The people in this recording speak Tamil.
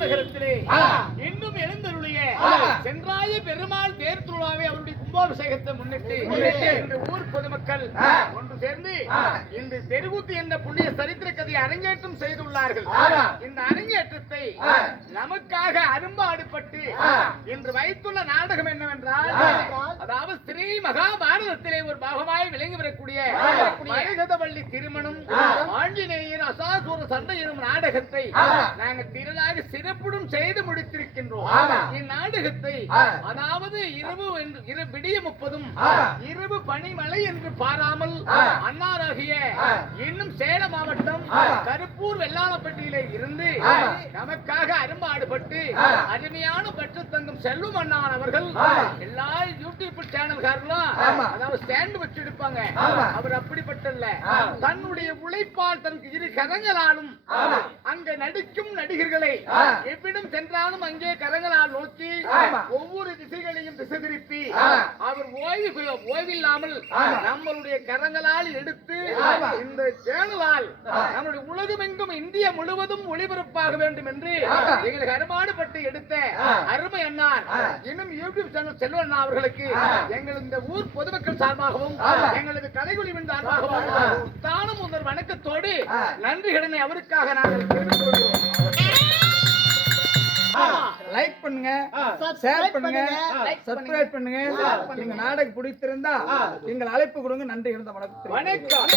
மாநகரத்திலே இன்னும் எழுந்தருளிய சென்றாய பெருமாள் தேர் திருவிழாவை அவருடைய கும்பாபிஷேகத்தை முன்னிட்டு இன்று ஊர் பொதுமக்கள் ஒன்று சேர்ந்து இன்று தெருக்கூத்து என்ற புண்ணிய சரித்திர கதையை அரங்கேற்றம் செய்துள்ளார்கள். இந்த அரங்கேற்றத்தை நமக்காக அரும்பாடுபட்டு இன்று வைத்துள்ள நாடகம் என்னவென்றால், அதாவது ஸ்ரீ மகாபாரதத்திலே ஒரு பாகமாய் விளங்கி வரக்கூடிய மரகதவள்ளி திருமணம் ஆஞ்சநேயர் அசாசூர சண்டை எனும் நாடகத்தை நாங்கள் திரளாக சிறப்புடன் செய்து முடித்திருக்கின்றோம். இந்நாடகத்தை அதாவது விடிய 30 இரவு பனிமலை என்று பாராமல் அன்னாராகிய இன்னும் சேலம் மாவட்டம் கருப்பூர் வெள்ளாளப்பட்டியிலே இருந்து நமக்காக அரும்பாடுபட்டு அருமையான பற்று தங்கும் செல்வம் அண்ணான் அவர்கள் எல்லா யூடியூப் சேனல்காரர்களும் அதாவது ஸ்டாண்ட் வச்சு எடுப்பாங்க. அவர் அப்படிப்பட்டல்ல, தன்னுடைய உழைப்பால் தனக்கு இரு கரங்களாலும் அங்க நடிக்கும் நடிகர்களை எவ்விடம் சென்றாலும் அங்கே கரங்களால் நோக்கி ஒவ்வொரு திசைகளையும் திசை திருப்பி அவர் ஓய்வில்லாமல் நம்மளுடைய கரங்களால் எடுத்து இந்த சேனலால் நம்முடைய உலகமெங்கும் இந்திய முழுவதும் ஒளிபரப்பாக வேண்டும் என்று எங்களுக்கு அருமாடுபட்டு எடுத்த அருமை அண்ணார் இன்னும் யூடியூப் சேனல் செல்வ அண்ணா அவர்களுக்கு எங்கள் இந்த ஊர் பொதுமக்கள் சார்பாகவும் எங்களது கலைக்குழுவின் சார்பாகவும் தானும் ஒரு வணக்கத்தோடு நன்றி கடனை அவருக்காக நாங்கள் தெரிவித்துக் கொள்கிறோம். லைக் பண்ணுங்க, ஷேர் பண்ணுங்க, சப்ஸ்கிரைப் பண்ணுங்க. இந்த நாடகம் பிடித்திருந்தா எங்கள் அழைப்பு கொடுங்க. நன்றி. இருந்த வணக்கம். வணக்கம்.